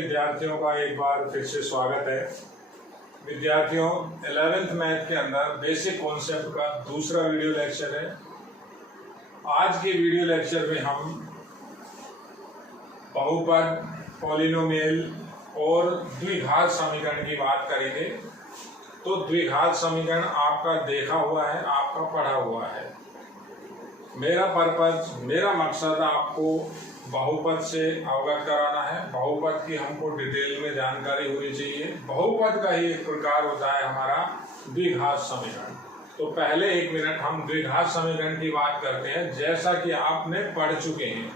विद्यार्थियों का एक बार फिर से स्वागत है। विद्यार्थियों, 11th मैथ के अंदर बेसिक कॉन्सेप्ट का दूसरा वीडियो लेक्चर है। आज के वीडियो लेक्चर में हम बहुपद, पॉलिनोमियल और द्विघात समीकरण की बात करेंगे। तो द्विघात समीकरण आपका देखा हुआ है, आपका पढ़ा हुआ है। मेरा मकसद आपको बहुपद से अवगत कराना है। बहुपद की हमको डिटेल में जानकारी होनी चाहिए। बहुपद का ही एक प्रकार होता है हमारा द्विघात समीकरण। तो पहले 1 मिनट हम द्विघात समीकरण की बात करते हैं। जैसा कि आपने पढ़ चुके हैं,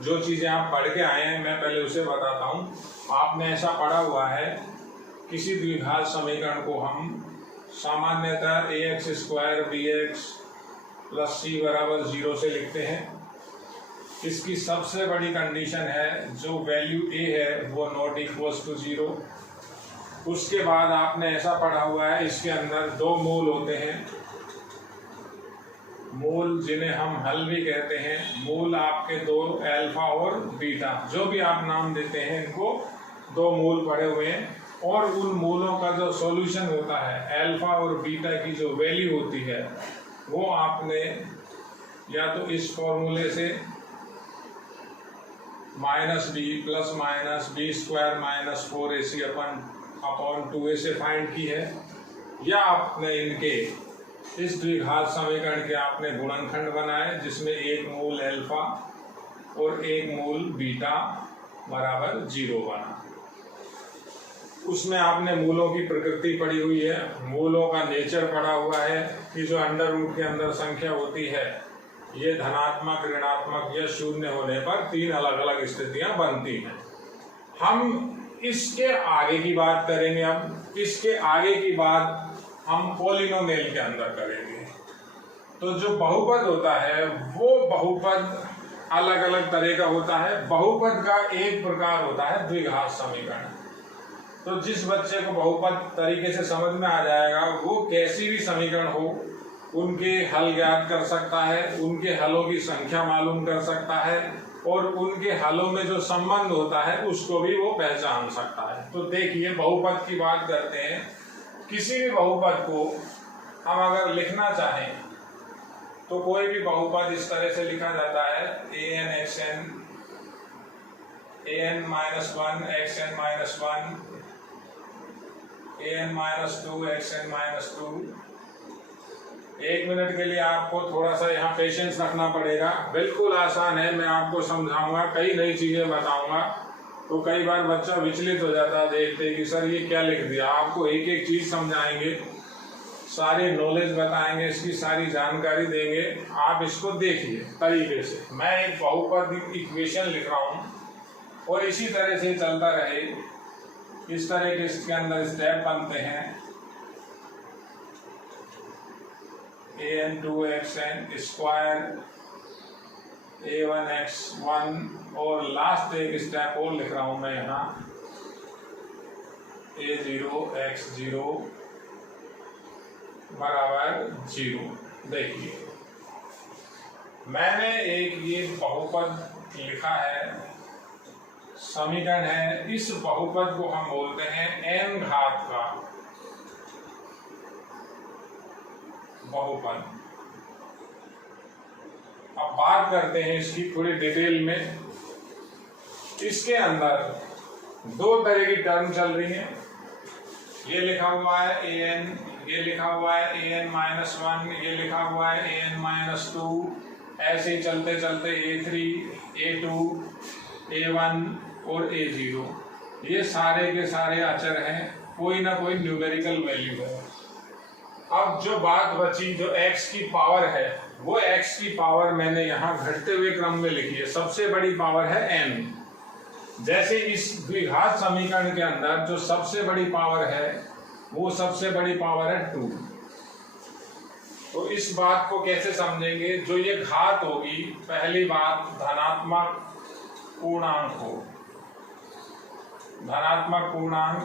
जो चीजें आप पढ़ के आए हैं मैं पहले उसे बताता हूँ। आपने ऐसा पढ़ा हुआ है, किसी द्विघात समीकरण को हम सामान्यतः ax² bx + c = 0 से लिखते हैं। इसकी सबसे बड़ी कंडीशन है जो वैल्यू a है वो ≠ 0। उसके बाद आपने ऐसा पढ़ा हुआ है, इसके अंदर 2 मूल होते हैं। मूल जिन्हें हम हल भी कहते हैं। मूल आपके 2 अल्फा और बीटा, जो भी आप नाम देते हैं, इनको 2 मूल पड़े हुए हैं। और उन मूलों का जो सॉल्यूशन होता है, अल्फा और बीटा की जो वैल्यू होती है, वो आपने या तो इस फॉर्मूले से -b ± b² - 4ac/2a से फाइंड की है, या आपने इनके इस द्विघात समीकरण के आपने गुणनखंड बनाए, जिसमें एक मूल अल्फा और एक मूल बीटा = 0 बना। उसमें आपने मूलों की प्रकृति पढ़ी हुई है, मूलों का नेचर पढ़ा हुआ है कि जो अंडर रूट के अंदर संख्या होती है, ये धनात्मक, ऋणात्मक या शून्य होने पर 3 अलग अलग स्थितियां बनती हैं। हम इसके आगे की बात करेंगे। अब इसके आगे की बात हम पॉलिनोमियल के अंदर करेंगे। तो जो बहुपद होता है वो बहुपद अलग अलग तरह का होता है। बहुपद का एक प्रकार होता है द्विघात समीकरण। तो जिस बच्चे को बहुपद तरीके से समझ में आ जाएगा, वो कैसी भी समीकरण हो उनके हल ज्ञात कर सकता है, उनके हलों की संख्या मालूम कर सकता है, और उनके हलों में जो संबंध होता है उसको भी वो पहचान सकता है। तो देखिए, बहुपद की बात करते हैं। किसी भी बहुपद को हम अगर लिखना चाहें तो कोई भी बहुपद इस तरह से लिखा जाता है: an−1 an−2 xn−2। 1 मिनट के लिए आपको थोड़ा सा यहाँ पेशेंस रखना पड़ेगा। बिल्कुल आसान है, मैं आपको समझाऊंगा, कई नई चीजें बताऊंगा। तो कई बार बच्चा विचलित हो जाता है देखते कि सर ये क्या लिख दिया। आपको एक एक चीज समझाएंगे, सारी नॉलेज बताएंगे, इसकी सारी जानकारी देंगे। आप इसको देखिए तरीके से। मैं एक बहुपद इक्वेशन लिख रहा हूँ और इसी तरह से चलता रहे। इस तरह के इसके अंदर स्टेप बनते हैं: an2xn² a1x1, और लास्ट एक स्टेप और लिख रहा हूं मैं यहाँ, a0x0 = 0। देखिए, मैंने एक ये बहुपद लिखा है, समीकरण है। इस बहुपद को हम बोलते हैं n घात का बहुपद। अब बात करते हैं इसकी थोड़ी डिटेल में। इसके अंदर 2 तरह की टर्म चल रही हैं। ये लिखा हुआ है an, ये लिखा हुआ है an−1, ये लिखा हुआ है an−2। ऐसे ही चलते चलते a3, a2, a1 और a0। ये सारे के सारे अचर हैं, कोई ना कोई न्यूमेरिकल वैल्यू है। अब जो बात बची, जो x की पावर है, वो x की पावर मैंने यहाँ घटते हुए क्रम में लिखी है। सबसे बड़ी पावर है n। जैसे इस द्विघात समीकरण के अंदर जो सबसे बड़ी पावर है, वो सबसे बड़ी पावर है 2। तो इस बात को कैसे समझेंगे? जो ये घात होगी, पहली बात धनात्मक पूर्णांक हो। धनात्मक पूर्णांक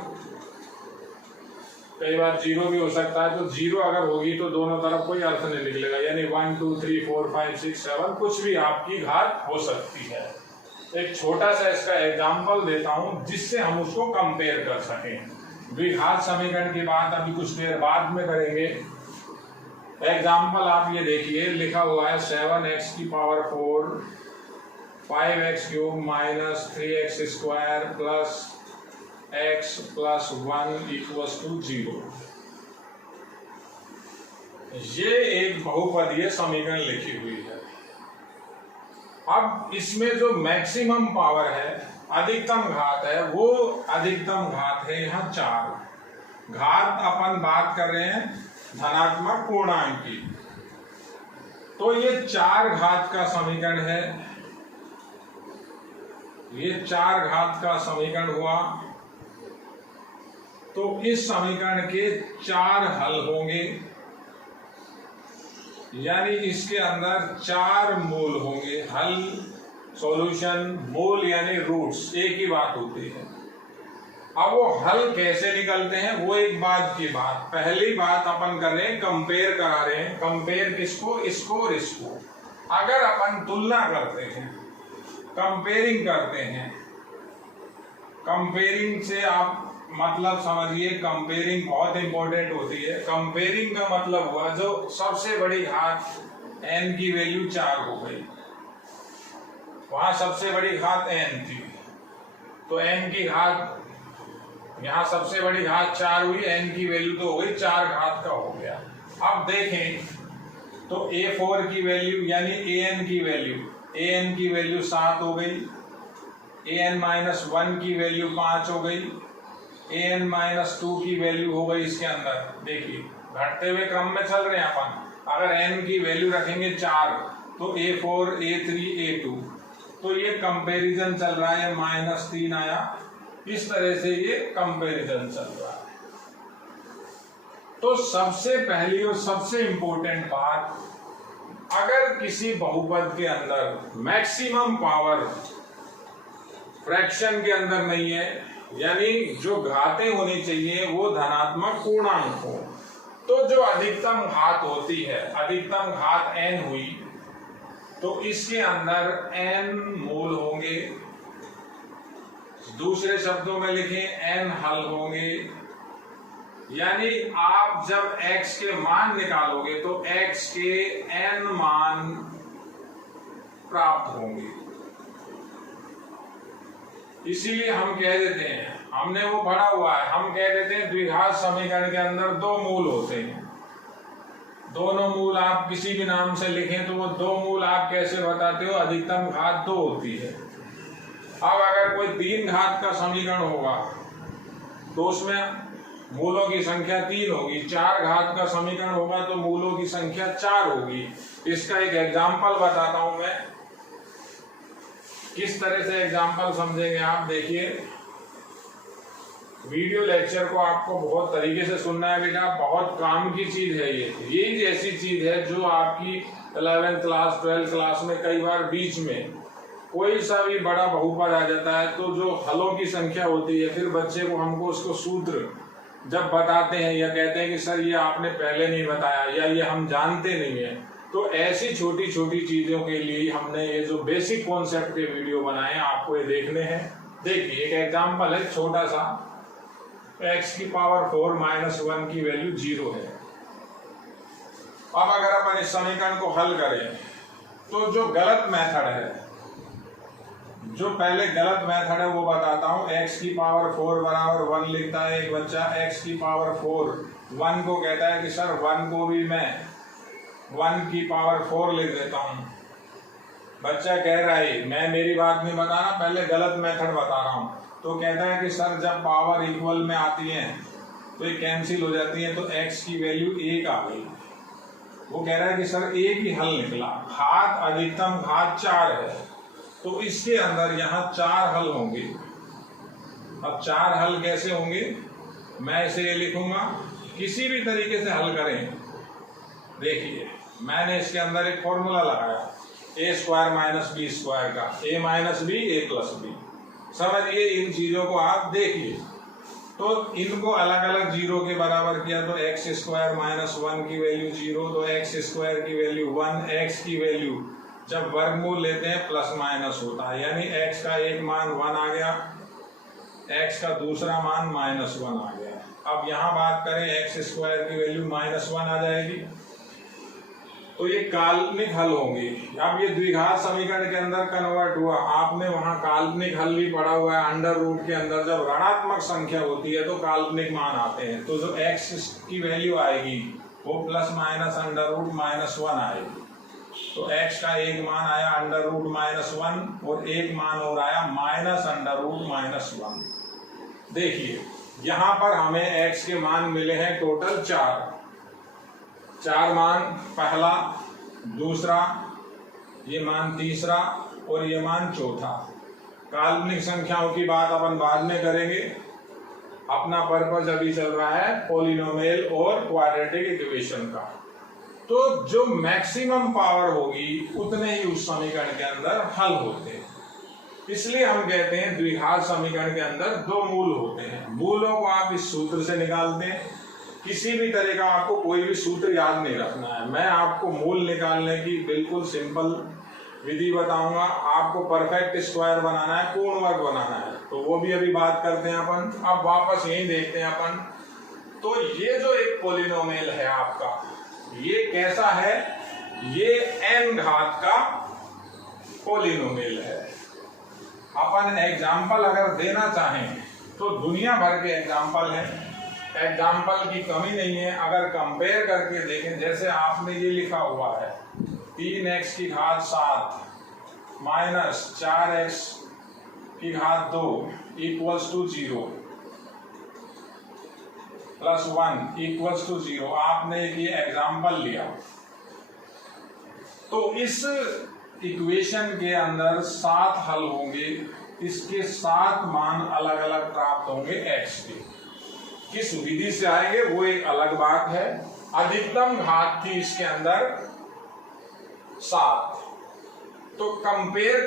कई बार 0 भी हो सकता है। तो 0 अगर होगी तो दोनों तरफ कोई अर्थ नहीं निकलेगा, यानी 1 2 3 4 5 6 7 कुछ भी आपकी घात हो सकती है। एक छोटा सा इसका एग्जाम्पल देता हूं जिससे हम उसको कंपेयर कर सकें। द्विघात समीकरण की बात अभी कुछ देर बाद में करेंगे। एग्जाम्पल आप ये देखिए, लिखा हुआ है 7x की power 4 5x cube minus 3x square plus x plus 1 equals to 0। ये एक बहुपदीय समीकरण लिखी हुई है। अब इसमें जो मैक्सिमम पावर है, अधिकतम घात है, वो अधिकतम घात है यहाँ 4। घात अपन बात कर रहे हैं धनात्मक पूर्णांक की, तो ये 4 घात का समीकरण है। ये 4 घात का समीकरण हुआ, तो इस समीकरण के 4 हल होंगे, यानी इसके अंदर 4 मूल होंगे। हल, सॉल्यूशन, मूल यानी रूट्स एक ही बात होती है। अब वो हल कैसे निकलते हैं वो एक बात की बात। पहली बात अपन कर रहे हैं, कंपेयर करा रहे हैं। कंपेयर किसको? इसको और इसको। अगर अपन तुलना करते हैं, कंपेयरिंग करते हैं, कंपेयरिंग से आप मतलब समझिए, कंपेयरिंग बहुत इंपॉर्टेंट होती है। कंपेयरिंग का मतलब हुआ जो सबसे बड़ी घात n की वैल्यू 4 हो गई, वहां सबसे बड़ी घात n थी, तो n की घात यहाँ सबसे बड़ी घात 4 हुई, n की वैल्यू तो हो गई 4 घात का हो गया। अब देखें तो a4 की वैल्यू यानी an की वैल्यू 7 हो गई, an-1 की वैल्यू 5 हो गई, an-2 की वैल्यू हो गई। इसके अंदर देखिए घटते हुए क्रम में चल रहे हैं अपन। अगर n की वैल्यू रखेंगे 4 तो a4, a3, a2, तो ये कंपैरिजन चल रहा है, -3 आया। इस तरह से ये कंपैरिजन चल रहा है। तो सबसे पहली और सबसे इंपॉर्टेंट बात, अगर किसी बहुपद के अंदर मैक्सिमम पावर फ्रैक्शन के अंदर नहीं है, यानी जो घातें होनी चाहिए वो धनात्मक पूर्णांक हो, तो जो अधिकतम घात होती है, अधिकतम घात n हुई, तो इसके अंदर n मूल होंगे। दूसरे शब्दों में लिखें n हल होंगे, यानी आप जब x के मान निकालोगे तो x के n मान प्राप्त होंगे। इसीलिए हम कह देते हैं, हमने वो पढ़ा हुआ है, हम कह देते हैं द्विघात समीकरण के अंदर 2 मूल होते हैं। दोनों मूल आप किसी भी नाम से लिखें तो वो 2 मूल आप कैसे बताते हो? अधिकतम घात 2 होती है। अब अगर कोई 3 घात का समीकरण होगा तो उसमें मूलों की संख्या 3 होगी। 4 घात का समीकरण होगा तो मूलों की संख्या 4 होगी। इसका एक एग्जाम्पल बताता हूं मैं, किस तरह से एग्जाम्पल समझेंगे आप। देखिए, वीडियो लेक्चर को आपको बहुत तरीके से सुनना है बेटा, बहुत काम की चीज है ये। यही ऐसी चीज है जो आपकी 11th क्लास 12th क्लास में कई बार बीच में कोई सा भी बड़ा बहुपद आ जाता है, तो जो हलों की संख्या होती है, फिर बच्चे को हमको उसको सूत्र जब बताते हैं या कहते हैं कि सर ये आपने पहले नहीं बताया या ये हम जानते नहीं है, तो ऐसी छोटी छोटी चीजों के लिए हमने ये जो बेसिक कॉन्सेप्ट के वीडियो बनाए हैं, आपको ये देखने हैं। देखिए एक एग्जांपल है छोटा सा, x की पावर 4 -1 की वैल्यू 0 है। अब अगर अपन इस समीकरण को हल करें तो जो गलत मेथड है, जो पहले गलत मेथड है वो बताता हूं। x की पावर 4 बराबर 1 लिखता है एक बच्चा, x की पावर 4 1 को कहता है कि सर 1 को भी मैं 1 की पावर 4 लिख देता हूं। बच्चा कह रहा है मैं मेरी बात नहीं बता रहा, पहले गलत मेथड बता रहा हूं। तो कहता है कि सर जब पावर इक्वल में आती है तो ये कैंसिल हो जाती है, तो x की वैल्यू 1 आ गई। वो कह रहा है कि सर एक ही हल निकला, घात अधिकतम घात 4 है, तो इसके अंदर यहाँ 4 हल होंगे। अब 4 हल कैसे होंगे, मैं इसे ये लिखूंगा, किसी भी तरीके से हल करें। देखिए मैंने इसके अंदर एक फॉर्मूला लगाया, a² - b² का, a - b a+b। समझिए इन चीजों को आप देखिए। तो इनको अलग अलग 0 के बराबर किया तो x² - 1 की वैल्यू 0, तो x² की वैल्यू 1, x की वैल्यू जब वर्गमूल लेते हैं प्लस माइनस होता है, यानी x का एक मान 1 आ गया, x का दूसरा मान -1 आ गया। अब यहाँ बात करें x² की वैल्यू -1 आ जाएगी, तो ये काल्पनिक हल होंगे। अब ये द्विघात समीकरण के अंदर कन्वर्ट हुआ, आपने वहां काल्पनिक हल भी पढ़ा हुआ है। अंडर रूट के अंदर जब ऋणात्मक संख्या होती है तो काल्पनिक मान आते हैं, तो जो x की वैल्यू आएगी वो प्लस माइनस अंडर रूट -1 आएगी। तो x का एक मान आया अंडर रूट -1 और एक मान और आया माइनस अंडर रूट -1। देखिए यहाँ पर हमें x के मान मिले हैं टोटल 4 मान, पहला, दूसरा, ये मान तीसरा और ये मान चौथा। काल्पनिक संख्याओं की बात अपन बाद में करेंगे, अपना पर्पस अभी चल रहा है पॉलिनोमियल और क्वाड्रेटिक इक्वेशन का। तो जो मैक्सिमम पावर होगी उतने ही उस समीकरण के अंदर हल होते हैं, इसलिए हम कहते हैं द्विघात समीकरण के अंदर 2 मूल होते हैं। मूलों को आप इस सूत्र से निकालते हैं, किसी भी तरह का आपको कोई भी सूत्र याद नहीं रखना है। मैं आपको मूल निकालने की बिल्कुल सिंपल विधि बताऊंगा। आपको परफेक्ट स्क्वायर बनाना है, पूर्ण वर्ग बनाना है, तो वो भी अभी बात करते हैं अपन। अब वापस यही देखते हैं अपन। तो ये जो एक पॉलिनोमियल है आपका, ये कैसा है? ये n घात का पॉलिनोमियल है। अपन एग्जाम्पल अगर देना चाहें तो दुनिया भर के एग्जाम्पल है, एग्जाम्पल की कमी नहीं है। अगर कंपेयर करके देखें, जैसे आपने ये लिखा हुआ है 3x की घात 7 माइनस 4x की घात 2 equals to 0 plus 1 equals to 0। आपने ये एग्जाम्पल लिया, तो इस इक्वेशन के अंदर 7 हल होंगे, इसके 7 मान अलग अलग प्राप्त होंगे x के। किस विधि से आएंगे वो एक अलग बात है। अधिकतम घात थी इसके अंदर 7। तो कंपेयर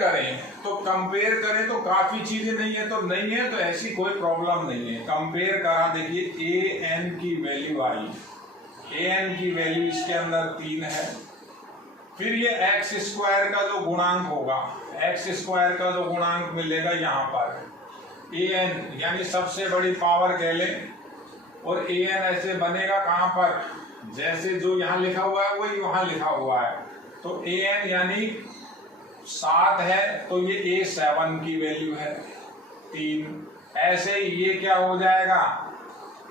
करें तो काफी चीजें नहीं है, तो नहीं है तो ऐसी कोई प्रॉब्लम नहीं है। कंपेयर करा, देखिए an की वैल्यू आई, an की वैल्यू इसके अंदर 3 है। फिर ये x² का जो गुणांक होगा, x² का जो गुणांक मिलेगा यहाँ पर an, यानी सबसे बड़ी पावर कह लें। और an ऐसे बनेगा कहाँ पर, जैसे जो यहाँ लिखा हुआ है वही वहां लिखा हुआ है। तो an यानी 7 है, तो ये a7 की वैल्यू है 3। ऐसे ही ये क्या हो जाएगा,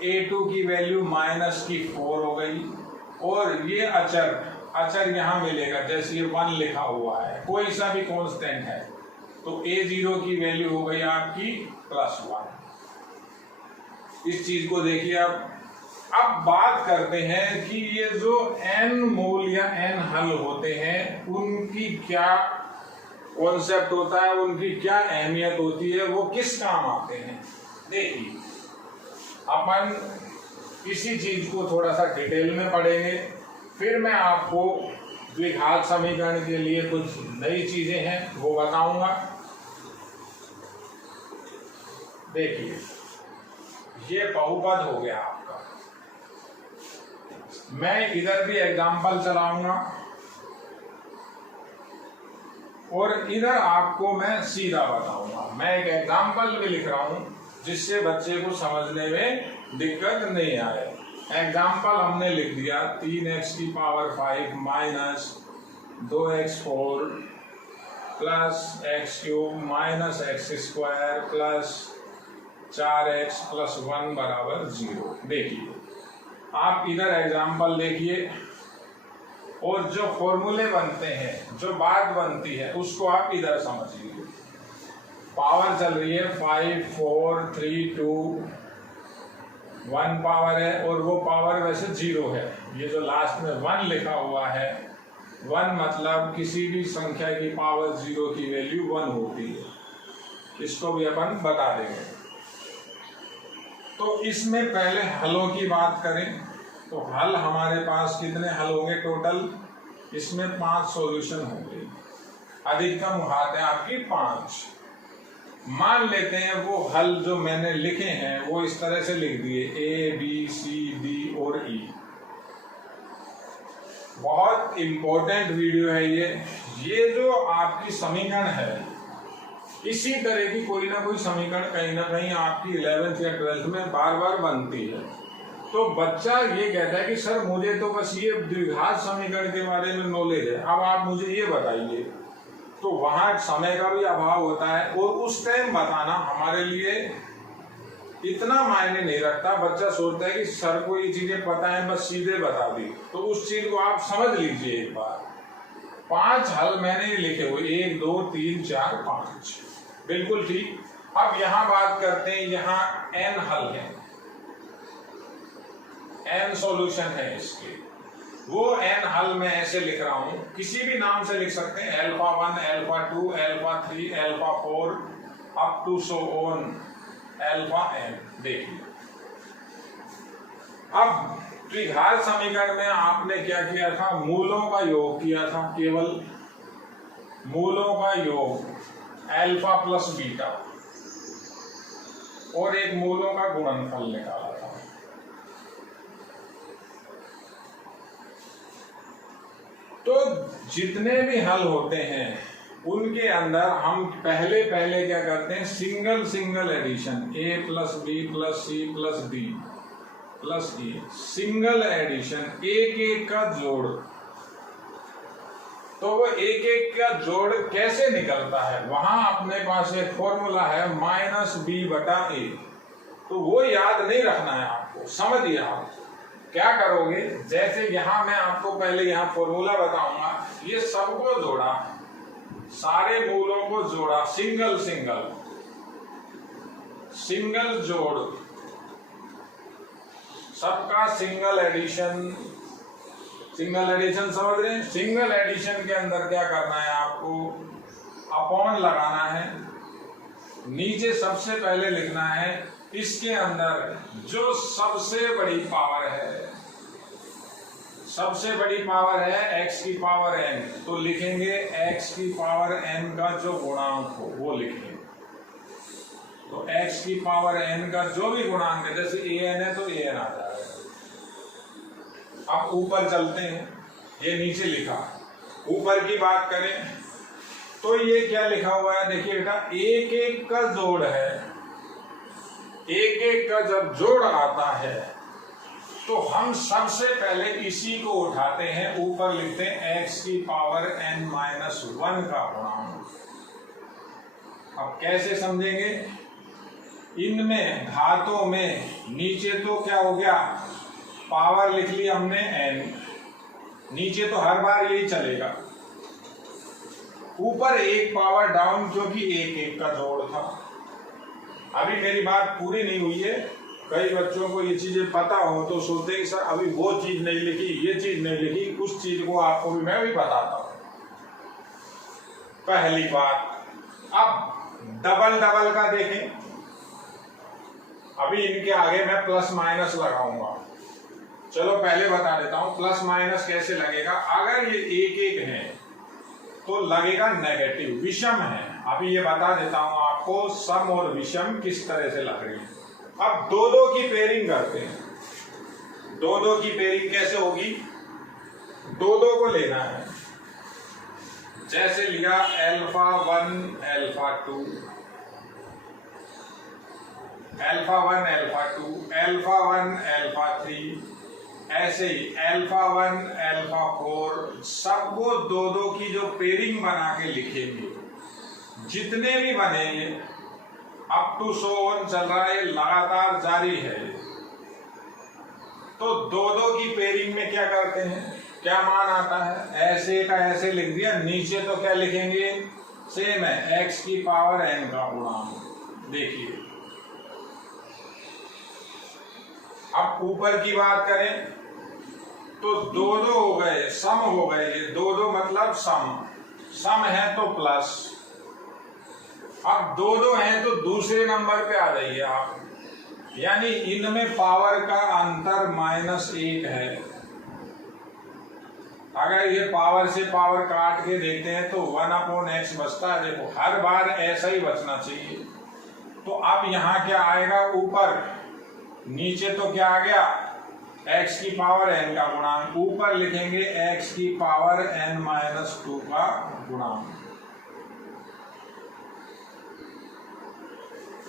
a2 की वैल्यू -4 हो गई। और ये अचर यहाँ मिलेगा, जैसे ये 1 लिखा हुआ है, कोई सा भी कांस्टेंट है, तो a0 की वैल्यू हो गई आपकी +1। इस चीज को देखिए। अब बात करते हैं कि ये जो n मूल या n हल होते हैं उनकी क्या कॉन्सेप्ट होता है, उनकी क्या अहमियत होती है, वो किस काम आते हैं। देखिए अपन इसी चीज को थोड़ा सा डिटेल में पढ़ेंगे, फिर मैं आपको द्विघात समीकरण के लिए कुछ नई चीजें हैं वो बताऊंगा। देखिए ये बहुपद हो गया आपका, मैं इधर भी एग्जाम्पल चलाऊंगा और इधर आपको मैं सीधा बताऊंगा। मैं एक एग्जाम्पल भी लिख रहा हूं जिससे बच्चे को समझने में दिक्कत नहीं आए। एग्जाम्पल हमने लिख दिया 3x की power 5 minus 2x4 plus x³ minus x² plus 4x + 1 = 0। देखिए आप इधर एग्जाम्पल देखिए, और जो फॉर्मूले बनते हैं, जो बात बनती है, उसको आप इधर समझिए। पावर चल रही है 5 4 3 2 1 पावर है, और वो पावर वैसे 0 है। ये जो लास्ट में 1 लिखा हुआ है, 1 मतलब किसी भी संख्या की पावर 0 की वैल्यू 1 होती है। इसको भी अपन बता देंगे। तो इसमें पहले हलों की बात करें तो हल हमारे पास कितने हल होंगे टोटल, इसमें 5 सॉल्यूशन होंगे। अधिकतम घात है आपकी 5। मान लेते हैं वो हल जो मैंने लिखे हैं वो इस तरह से लिख दिए A B C D और E। बहुत इम्पोर्टेंट वीडियो है ये जो आपकी समीकरण है, इसी तरह की कोई ना कोई समीकरण कहीं ना कहीं आपकी 11th या 12th में बार बार बनती है। तो बच्चा ये कहता है कि सर मुझे तो बस ये द्विघात समीकरण के बारे में नॉलेज है, अब आप मुझे ये बताइए। तो वहां समय का भी अभाव होता है और उस टाइम बताना हमारे लिए इतना मायने नहीं रखता। बच्चा सोचता है कि सर को ये चीजें पता है, बस सीधे बता दी। तो उस चीज को आप समझ लीजिए एक बार। 5 हल मैंने लिखे हुए, 1 2 3 4 5, बिल्कुल ठीक। अब यहां बात करते हैं, यहाँ n हल है, n सॉल्यूशन है इसके। वो n हल मैं ऐसे लिख रहा हूं, किसी भी नाम से लिख सकते हैं, alpha 1 alpha 2 alpha 3 alpha 4 up to so on alpha n। देखिए अब द्विघात समीकरण में आपने क्या किया था, मूलों का योग किया था, केवल मूलों का योग अल्फा प्लस बीटा, और एक मूलों का गुणनफल निकाला था। तो जितने भी हल होते हैं उनके अंदर हम पहले क्या करते हैं, single addition, a plus B plus C plus D plus E, single addition, एक का जोड़। तो वो एक का जोड़ कैसे निकलता है, वहां अपने पास एक फॉर्मूला है -b/a। तो वो याद नहीं रखना है आपको, समझिए आप क्या करोगे। जैसे यहां मैं आपको पहले यहाँ फॉर्मूला बताऊंगा, ये सबको जोड़ा, सारे मूलों को जोड़ा, सिंगल जोड़, सबका सिंगल एडिशन समझ रहे हैं। सिंगल एडिशन के अंदर क्या करना है आपको, अपॉन लगाना है, नीचे सबसे पहले लिखना है इसके अंदर जो सबसे बड़ी पावर है x की पावर n, तो लिखेंगे x की पावर n का जो गुणांक हो वो लिखेंगे। तो x की पावर n का जो भी गुणांक है, जैसे an है तो an आ जाएगा। अब ऊपर चलते हैं, ये नीचे लिखा, ऊपर की बात करें तो ये क्या लिखा हुआ है, देखिए बेटा, एक का जोड़ है, एक का जब जोड़ आता है तो हम सबसे पहले इसी को उठाते हैं, ऊपर लिखते हैं x की पावर n-1 का गुणांक। अब कैसे समझेंगे, इनमें घातों में नीचे तो क्या हो गया, पावर लिख ली हमने n, नीचे तो हर बार यही चलेगा, ऊपर एक पावर डाउन क्योंकि एक का जोड़ था। अभी मेरी बात पूरी नहीं हुई है, कई बच्चों को ये चीजें पता हो तो सोचते हैं कि सर अभी वो चीज नहीं लिखी, ये चीज नहीं लिखी, उस चीज को आपको भी मैं भी बताता हूं। पहली बात, अब डबल का देखें, अभी इनके आगे मैं प्लस माइनस लगाऊंगा, चलो पहले बता देता हूं प्लस माइनस कैसे लगेगा। अगर ये एक है तो लगेगा नेगेटिव, विषम है। अभी ये बता देता हूं आपको सम और विषम किस तरह से लग रही है। अब दो की पेयरिंग करते हैं, दो की पेयरिंग कैसे होगी, दो को लेना है, जैसे लिया alpha 1 alpha 2 alpha 1 alpha 2 alpha 1 alpha 3, ऐसे ही अल्फा 1 अल्फा 4, सबको दो की जो पेयरिंग बना के लिखेंगे, जितने भी बनेंगे अप टू सो ऑन चल रहा है, लगातार जारी है। तो दो की पेयरिंग में क्या करते हैं, क्या मान आता है, ऐसे का ऐसे लिख दिया, नीचे तो क्या लिखेंगे, सेम है, x की पावर n का गुणांक। देखिए अब ऊपर की बात करें तो दो हो गए, सम हो गए, ये दो मतलब सम है तो प्लस। अब दो हैं तो दूसरे नंबर पे आ जाइए आप, यानी इनमें पावर का अंतर -1 है। अगर ये पावर से पावर काट के देखते हैं तो 1/x बचता है। देखो हर बार ऐसा ही बचना चाहिए। तो अब यहाँ क्या आएगा, ऊपर, नीचे तो क्या आ गया x की पावर n का गुणांक, ऊपर लिखेंगे x की पावर n-2 का गुणांक।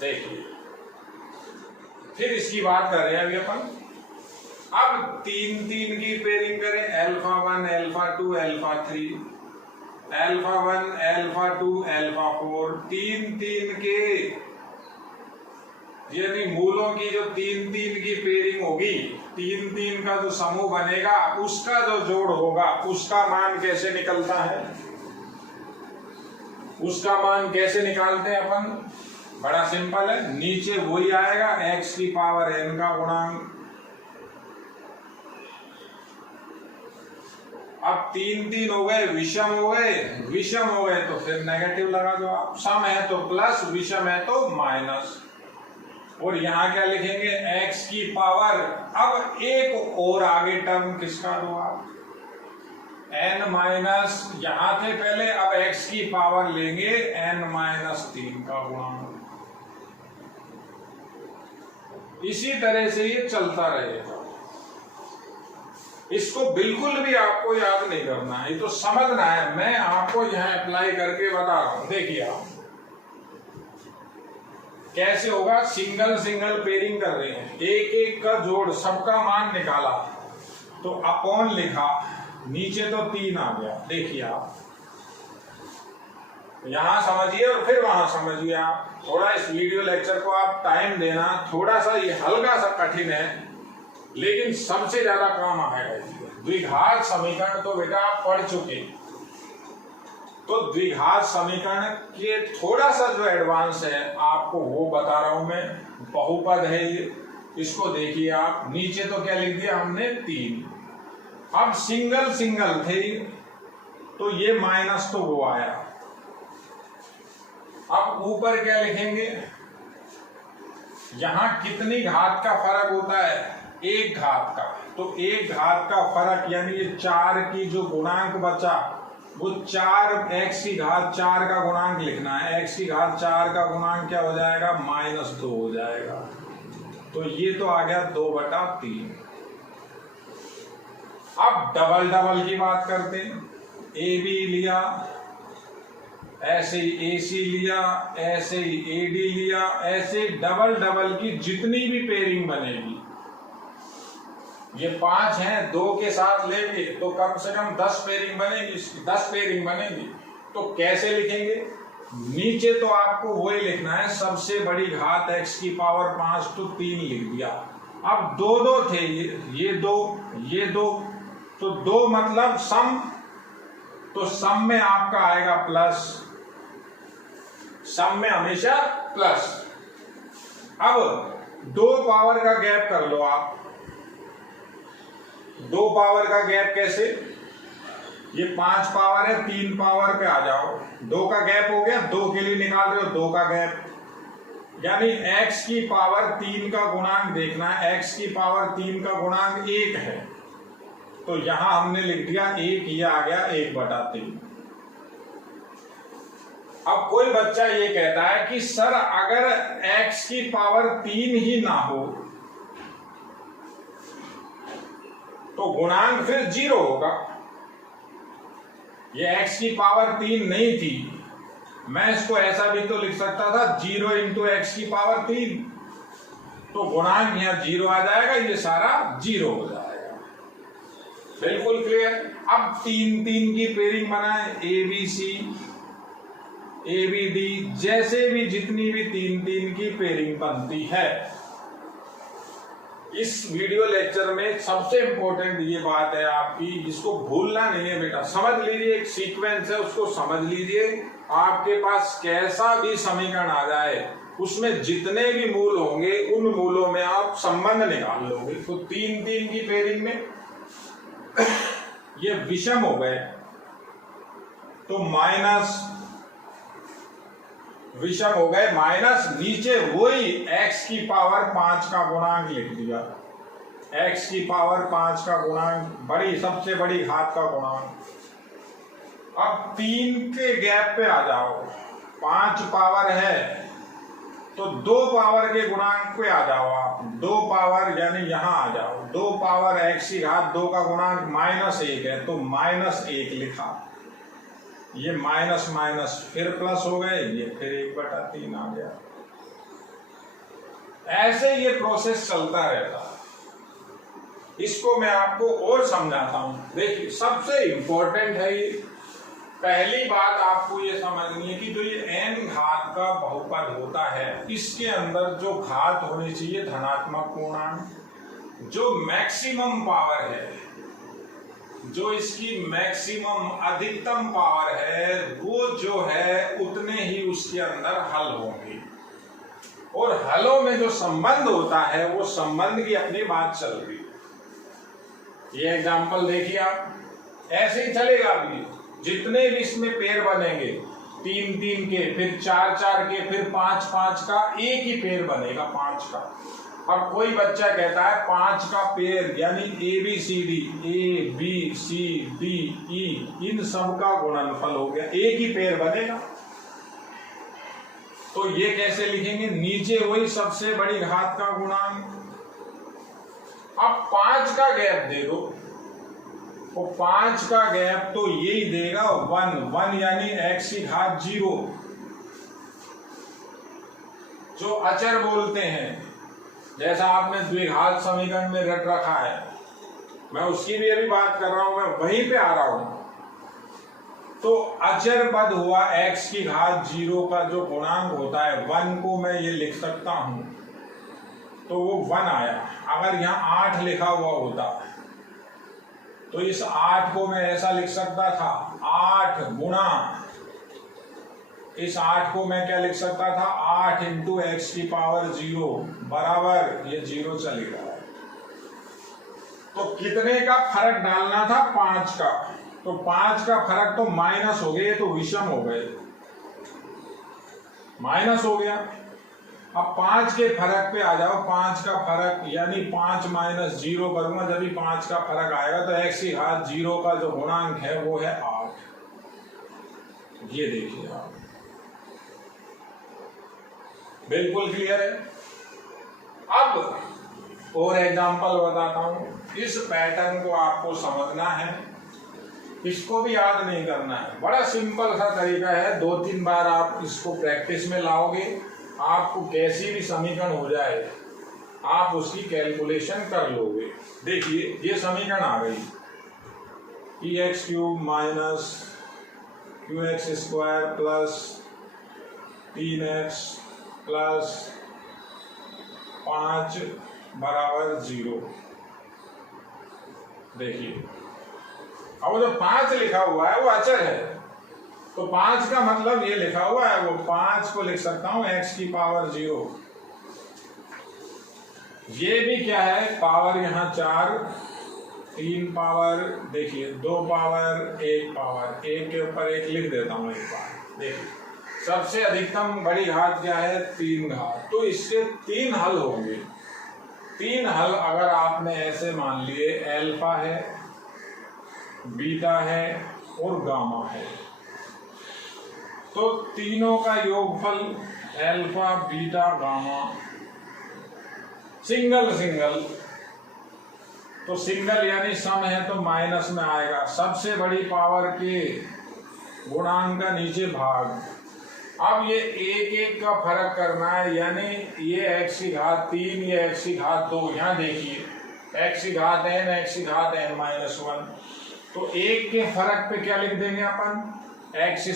देखिए फिर इसकी बात कर रहे हैं अभी अपन। अब 3 की पेयरिंग करें, α1 α2 α3, α1 α2 α4, 3 के यानी मूलों की जो 3 की पेयरिंग होगी, 3 का जो समूह बनेगा उसका जो जोड़ होगा उसका मान कैसे निकलता है, उसका मान कैसे निकालते हैं अपन? बड़ा सिंपल है, नीचे वही आएगा x की पावर n का गुणांक। अब 3 हो गए, विषम हो गए, विषम हो गए तो फिर नेगेटिव लगा दो आप, सम है तो प्लस, विषम है तो माइनस। और यहाँ क्या लिखेंगे, x की पावर, अब एक और आगे टर्म किसका दो आप, n माइनस, यहां थे पहले, अब x की पावर लेंगे n-3 का गुणांक। इसी तरह से ये चलता रहेगा। इसको बिल्कुल भी आपको याद नहीं करना है, ये तो समझना है, मैं आपको यहां अप्लाई करके बता रहा हूं। देखिए आप कैसे होगा, सिंगल पेयरिंग कर रहे हैं, एक का जोड़, सबका मान निकाला तो अपॉन लिखा, नीचे तो 3 आ गया। देखिए आप यहां समझिए और फिर वहां समझिए। आप थोड़ा इस वीडियो लेक्चर को आप टाइम देना, थोड़ा सा ये हल्का सा कठिन है लेकिन सबसे ज्यादा काम आएगा। द्विघात समीकरण तो बेटा आप पढ़ चुके, तो द्विघात समीकरण के थोड़ा सा जो एडवांस है आपको वो बता रहा हूं मैं। बहुपद है ये, इसको देखिए आप, नीचे तो क्या लिख दिया हमने 3, अब सिंगल थे तो ये माइनस तो वो आया। अब ऊपर क्या लिखेंगे, यहां कितनी घात का फर्क होता है, 1 घात का, तो 1 घात का फर्क यानी ये 4 की जो गुणांक बचा वो 4, x की घात 4 का गुणांक लिखना है, x की घात 4 का गुणांक क्या हो जाएगा, -2 हो जाएगा। तो ये तो आ गया 2/3। अब डबल की बात करते हैं, ए बी लिया, ऐसे ही AC लिया, ऐसे ही AD लिया, ऐसे डबल की जितनी भी पेयरिंग बनेगी, ये 5 हैं, 2 के साथ लेंगे तो कम से कम 10 पेयरिंग बनेगी, 10 पेयरिंग बनेगी। तो कैसे लिखेंगे, नीचे तो आपको वही लिखना है, सबसे बड़ी घात x की पावर 5 तो 3 लिख दिया। अब 2 थे, ये 2 तो 2 मतलब सम, तो सम में आपका आएगा प्लस, सम में हमेशा प्लस। अब 2 पावर का गैप कर लो आप, 2 पावर का गैप कैसे, ये 5 पावर है, 3 पावर पे आ जाओ, 2 का गैप हो गया, 2 के लिए निकाल रहे हो 2 का गैप, यानी x की पावर 3 का गुणांक देखना है, x की पावर 3 का गुणांक 1 है, तो यहां हमने लिख दिया 1, ये आ गया 1/3। अब कोई बच्चा ये कहता है कि सर अगर x की पावर 3 ही ना हो तो गुणांक फिर 0 होगा। ये x की पावर 3 नहीं थी, मैं इसको ऐसा भी तो लिख सकता था 0 × x की पावर 3, तो गुणांक यहां 0 आ जाएगा, ये सारा 0 हो जाएगा। बिल्कुल क्लियर। अब 3 की पेयरिंग बनाए, ABC ABD, जैसे भी जितनी भी 3 की पेयरिंग बनती है। इस वीडियो लेक्चर में सबसे इंपॉर्टेंट ये बात है आपकी, जिसको भूलना नहीं है बेटा, समझ लीजिए, एक सीक्वेंस है उसको समझ लीजिए। आपके पास कैसा भी समीकरण आ जाए उसमें जितने भी मूल होंगे उन मूलों में आप संबंध निकाल लोगे। तो 3 की पेयरिंग में ये विषम हो गए तो माइनस, विषम हो गए माइनस, नीचे वही x की पावर 5 का गुणांक लिख दिया, x की पावर 5 का गुणांक, बड़ी सबसे बड़ी घात का गुणांक। अब 3 के गैप पे आ जाओ, 5 पावर है तो 2 पावर के गुणांक पे आ जाओ आप, 2 पावर यानी यहां आ जाओ, 2 पावर x की घात 2 का गुणांक -1 है तो -1 लिखा, ये माइनस माइनस फिर प्लस हो गए, ये फिर 1/3 आ गया। ऐसे ये प्रोसेस चलता रहता है। इसको मैं आपको और समझाता हूं। देखिए सबसे इंपॉर्टेंट है ये, पहली बात आपको ये समझनी है कि जो ये n घात का बहुपद होता है इसके अंदर जो घात होनी चाहिए धनात्मक पूर्णांक, जो मैक्सिमम पावर है, जो इसकी मैक्सिमम अधिकतम पावर है, वो जो है उतने ही उसके अंदर हल होंगे। और हलों में जो संबंध होता है वो संबंध की अपनी बात चल रही है। ये एग्जांपल देखिए आप, ऐसे ही चलेगा अभी, जितने भी इसमें पेड़ बनेंगे 3-3 के, फिर 4-4 के, फिर 5-5 का, एक ही पेड़ बनेगा 5 का। अब कोई बच्चा कहता है 5 का पेड़ यानी ABCD, ABCDE इन सब का गुणनफल हो गया, एक ही पेड़ बनेगा। तो ये कैसे लिखेंगे, नीचे वही सबसे बड़ी घात का गुणांक, अब 5 का गैप दे दो, वो 5 का गैप तो यही देगा 1 यानी x की घात 0, जो अचर बोलते हैं, जैसा आपने द्विघात समीकरण में रट रखा है, मैं उसकी भी अभी बात कर रहा हूं, मैं वहीं पे आ रहा हूं। तो अचर पद हुआ x की घात 0 का जो गुणांक होता है 1 को मैं ये लिख सकता हूं, तो वो 1 आया। अगर यहाँ 8 लिखा हुआ होता तो इस 8 को मैं ऐसा लिख सकता था, 8 गुणा, इस 8 को मैं क्या लिख सकता था, 8 इंटू x की पावर 0 बराबर, ये 0 चलेगा। तो कितने का फर्क डालना था, 5 का, तो 5 का फर्क तो माइनस हो गया, तो विषम हो गए, माइनस हो गया। अब 5 के फर्क पे आ जाओ, 5 का फर्क यानी 5 माइनस 0 करूंगा, जब भी 5 का फर्क आएगा तो x की घात 0 का जो गुणांक है वो है 8। ये देखिए आप, बिल्कुल क्लियर है। अब और एग्जांपल बताता हूं, इस पैटर्न को आपको समझना है, इसको भी याद नहीं करना है, बड़ा सिंपल सा तरीका है, 2-3 बार आप इसको प्रैक्टिस में लाओगे, आपको कैसी भी समीकरण हो जाए आप उसकी कैलकुलेशन कर लोगे। देखिए ये समीकरण आ गई, EX³ minus QX² plus 3x plus 5 बराबर 0। देखिए अब जो 5 लिखा हुआ है वो अचर है, तो 5 का मतलब ये लिखा हुआ है, वो 5 को लिख सकता हूं x की पावर 0। ये भी क्या है, पावर यहाँ 4, 3 पावर, देखिए 2 पावर 1 पावर, 1 के ऊपर 1 लिख देता हूं एक बार। देखिए सबसे अधिकतम बड़ी घात क्या है, 3 घात, तो इसके 3 हल होंगे। 3 हल अगर आपने ऐसे मान लिए, अल्फा है, बीटा है और गामा है, तो तीनों का योगफल alpha beta gamma, single single, तो सिंगल यानी सम है तो माइनस में आएगा, सबसे बड़ी पावर के गुणांक का नीचे भाग। अब ये 1-1 का फर्क करना है, यानी ये x की घात 3, ये x की घात 2, यहाँ देखिए x की घात n, x की घात n-1, तो 1 के फर्क पे क्या लिख देंगे अपन, x²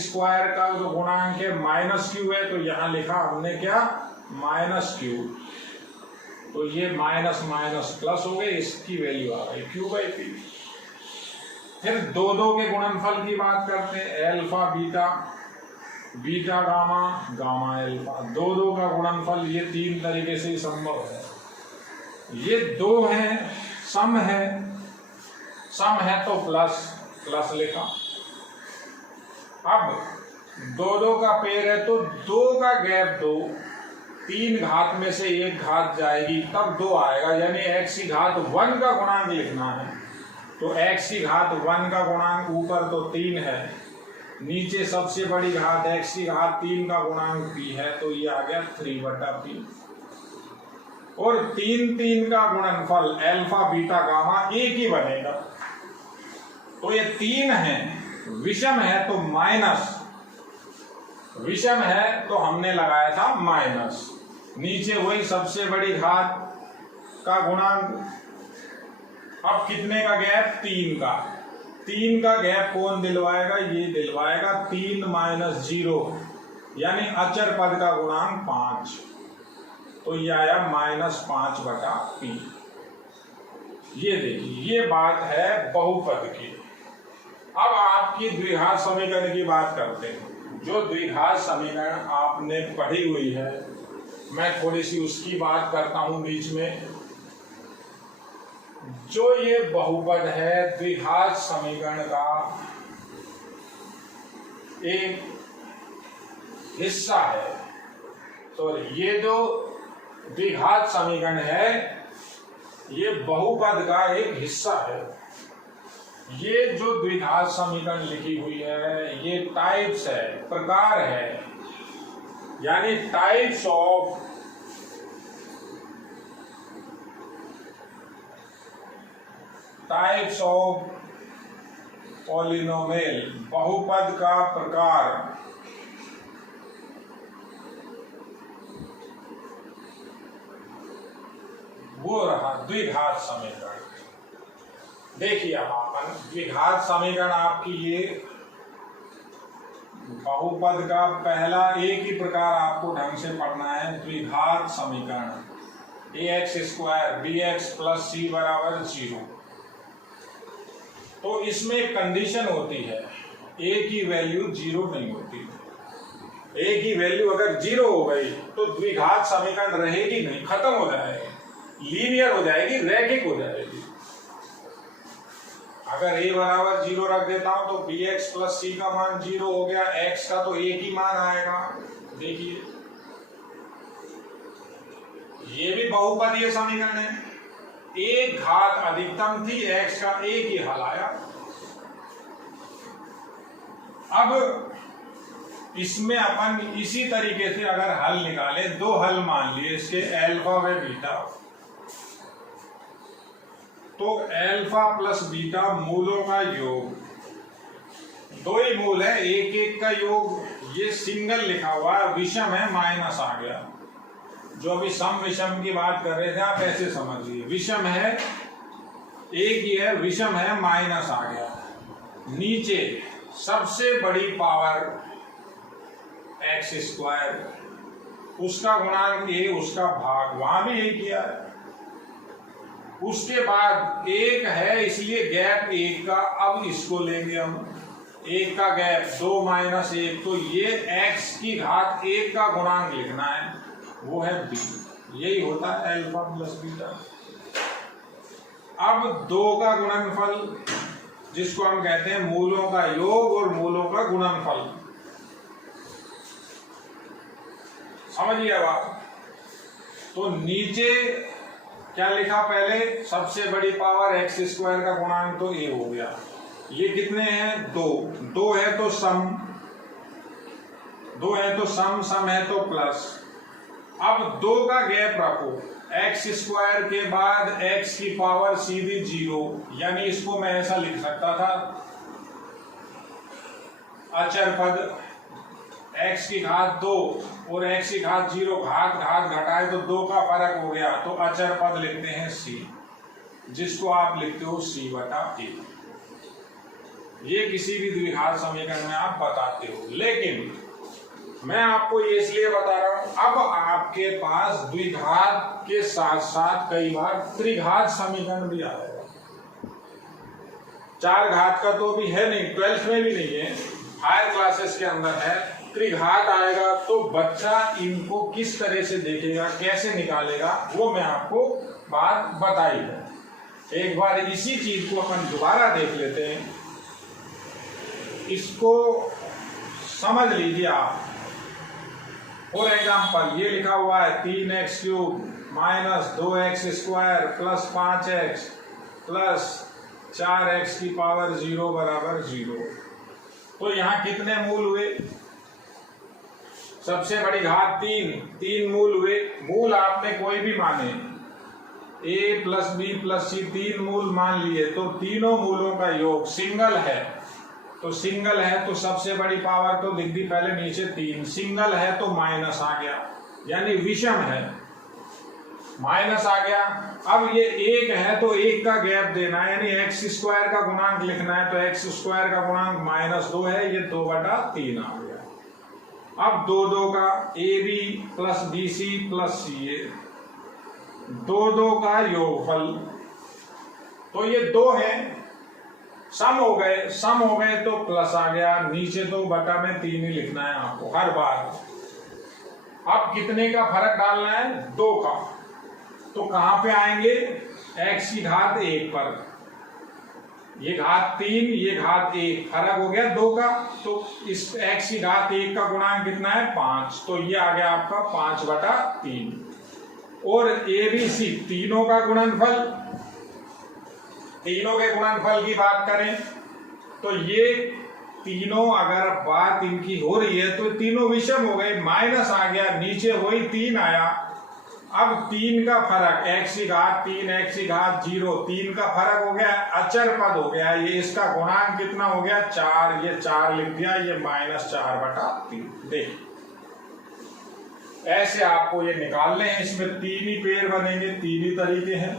का जो गुणांक है -q है, तो यहाँ लिखा हमने क्या, -q, तो ये माइनस माइनस प्लस हो गए, इसकी वैल्यू आ गई q/p। फिर 2-2 के गुणनफल की बात करते हैं, alpha beta, beta gamma, gamma alpha, 2-2 का गुणनफल, ये 3 तरीके से संभव है। ये 2 है, सम है तो प्लस, प्लस लिखा। अब 2-2 का पेड़ है तो 2 का गैप 2, 3 घात में से 1 घात जाएगी तब 2 आएगा, यानी x की घात 1 का गुणांक लिखना है, तो x की घात 1 का गुणांक ऊपर तो 3 है, नीचे सबसे बड़ी घात x की घात 3 का गुणांक p है, तो ये आ गया 3/p। और 3 का गुणनफल अल्फा बीटा गामा एक ही बनेगा। तो ये 3 है, विषम है तो माइनस, विषम है तो हमने लगाया था माइनस, नीचे वही सबसे बड़ी घात का गुणांक। अब कितने का गैप? 3 का। 3 का गैप कौन दिलवाएगा? ये दिलवाएगा 3 - 0, यानी अचर पद का गुणांक 5। तो ये आया -5/p। ये देखिए, ये बात है बहुपद की। अब आपकी द्विघात समीकरण की बात करते हैं। जो द्विघात समीकरण आपने पढ़ी हुई है, मैं थोड़ी सी उसकी बात करता हूं बीच में। जो ये बहुपद है द्विघात समीकरण का एक हिस्सा है, तो ये जो द्विघात समीकरण है ये बहुपद का एक हिस्सा है। ये जो द्विघात समीकरण लिखी हुई है ये टाइप्स है, प्रकार है, यानी टाइप्स ऑफ पॉलिनोमियल, बहुपद का प्रकार। वो रहा द्विघात समीकरण। देखिए अब अपन द्विघात समीकरण आपकी ये बहुपद का पहला एक ही प्रकार आपको ढंग से पढ़ना है, द्विघात समीकरण। ax² bx + c = 0। तो इसमें एक कंडीशन होती है, a की वैल्यू 0 नहीं होती। a की वैल्यू अगर 0 हो गई तो द्विघात समीकरण रहेगी नहीं, खत्म हो जाएगी, लीनियर हो जाएगी, रैखिक हो जाएगी। अगर a = 0 रख देता हूं तो bx + c का मान 0 हो गया, x का तो एक ही मान आएगा। देखिए ये भी बहुपदीय समीकरण है, एक घात अधिकतम थी, x का एक ही हल आया। अब इसमें अपन इसी तरीके से अगर हल निकाले, दो हल मान लिए इसके अल्फा व बीटा, तो अल्फा + बीटा मूलों का योग, दो ही मूल है, एक का योग। ये सिंगल लिखा हुआ है, विषम है, माइनस आ गया। जो अभी सम विषम की बात कर रहे थे आप ऐसे समझिए, विषम है, एक ही है, विषम है, माइनस आ गया। नीचे सबसे बड़ी पावर x², उसका गुणांक a, उसका भाग, वहां भी यही किया है। उसके बाद एक है इसलिए गैप एक का, अब इसको लेंगे हम, एक का गैप 2 - 1, तो ये x की घात 1 का गुणांक लिखना है, वो है b। यही होता है अल्फा + बीटा। अब 2 का गुणनफल, जिसको हम कहते हैं मूलों का योग और मूलों का गुणनफल, समझिए अब आप। तो नीचे क्या लिखा? पहले सबसे बड़ी पावर x² का गुणांक तो a हो गया। ये कितने हैं? 2 है तो सम, 2 है तो सम है तो प्लस। अब 2 का गैप रखो, x² के बाद x की पावर सीधी 0, यानी इसको मैं ऐसा लिख सकता था, अचर पद x की घात 2 और x की घात 0, घात घटाए तो 2 का फर्क हो गया, तो अचर पद लिखते हैं c, जिसको आप लिखते हो c/a। ये किसी भी द्विघात समीकरण में आप बताते हो, लेकिन मैं आपको ये इसलिए बता रहा हूं, अब आपके पास द्विघात के साथ साथ कई बार त्रिघात समीकरण भी आएगा। 4 घात का तो अभी है नहीं, 12th में भी नहीं है, हायर क्लासेस के अंदर है। त्रिघात आएगा तो बच्चा इनको किस तरह से देखेगा, कैसे निकालेगा, वो मैं आपको बात बताई है। एक बार इसी चीज को अपन दोबारा देख लेते हैं, इसको समझ लीजिए आप। फॉर एग्जाम्पल ये लिखा हुआ है 3x³ - 2x² + 5x + 4x की पावर 0 = 0। तो यहाँ कितने मूल हुए? सबसे बड़ी घात 3 मूल हुए। मूल आपने कोई भी माने, a प्लस बी प्लस सी 3 मूल मान लिए, तो तीनों मूलों का योग सिंगल है। तो सिंगल है तो सबसे बड़ी पावर तो लिख दी पहले नीचे 3, सिंगल है तो माइनस आ गया, यानी विषम है, माइनस आ गया। अब ये 1 है तो 1 का गैप देना है, यानी एक्स स्क्वायर का गुणांक लिखना है, तो एक्स स्क्वायर का गुणांक -2 है, ये 2/3 आ गया। अब 2 का A B plus B C plus C A, 2 का योगफल, तो ये 2 है, सम हो गए तो प्लस आ गया, नीचे 2/3 ही लिखना है आपको हर बार। अब कितने का फर्क डालना है? 2 का। तो कहां पे आएंगे? x की घात 1 पर, ये घात 3 ये घात 1, फर्क हो गया 2 का, तो इस x की घात 1 का गुणांक कितना है? 5, तो ये आ गया आपका 5/3। और ए बी सी तीनों का गुणनफल, तीनों के गुणनफल की बात करें तो ये तीनों अगर बात इनकी हो रही है तो तीनों विषम हो गए, माइनस आ गया, नीचे वही 3 आया। अब 3 का फर्क, x की घात 3 x की घात 0, 3 का फर्क हो गया, अचर पद हो गया, ये इसका गुणांक कितना हो गया? 4, ये 4 लिख दिया, ये -4/3। देख ऐसे आपको ये निकालने हैं, इसमें 3 ही पेड़ बनेंगे, 3 ही तरीके हैं।